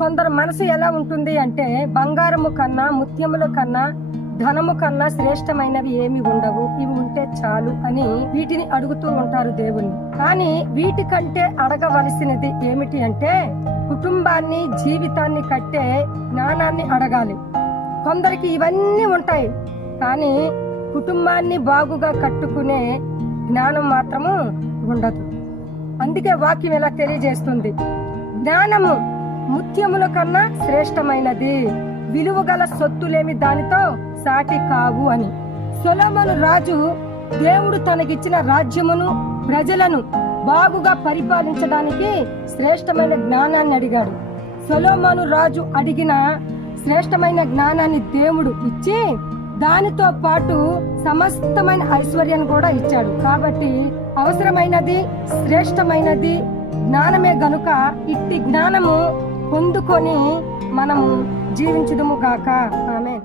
కొందరు మనసు ఎలా ఉంటుంది అంటే బంగారము కన్నా ముత్యముల కన్నా ధనము కన్నా శ్రేష్టమైనవి ఏమి ఉండవు, ఇవి ఉంటే చాలు అని వీటిని అడుగుతూ ఉంటారు దేవుణ్ణి. కానీ వీటికంటే అడగవలసినది ఏమిటి అంటే కుటుంబాన్ని జీవితాన్ని కట్టే జ్ఞానాన్ని అడగాలి. కొందరికి ఇవన్నీ ఉంటాయి కానీ కుటుంబాన్ని బాగుగా కట్టుకునే జ్ఞానం మాత్రము ఉండదు. అందుకే వాక్యం ఇలా తెలియజేస్తుంది, జ్ఞానము ముత్యముల కన్నా శ్రేష్టమైనది, విలువగల సొత్తులేమి దానితో సాటి కావు అని. సొలొమోను రాజు దేవుడు తనకిచ్చిన రాజ్యమును ప్రజలను బాగుగా పరిపాలించడానికి శ్రేష్టమైన జ్ఞానాన్ని అడిగాడు. సొలొమోను రాజు అడిగిన శ్రేష్టమైన జ్ఞానాన్ని దేవుడు ఇచ్చి దానితో పాటు సమస్తమైన ఐశ్వర్యాన్ని కూడా ఇచ్చాడు. కాబట్టి అవసరమైనది శ్రేష్టమైనది జ్ఞానమే గనుక ఇట్టి జ్ఞానము పొందుకొని మనము జీవించుదుము గాక. ఆమేన్.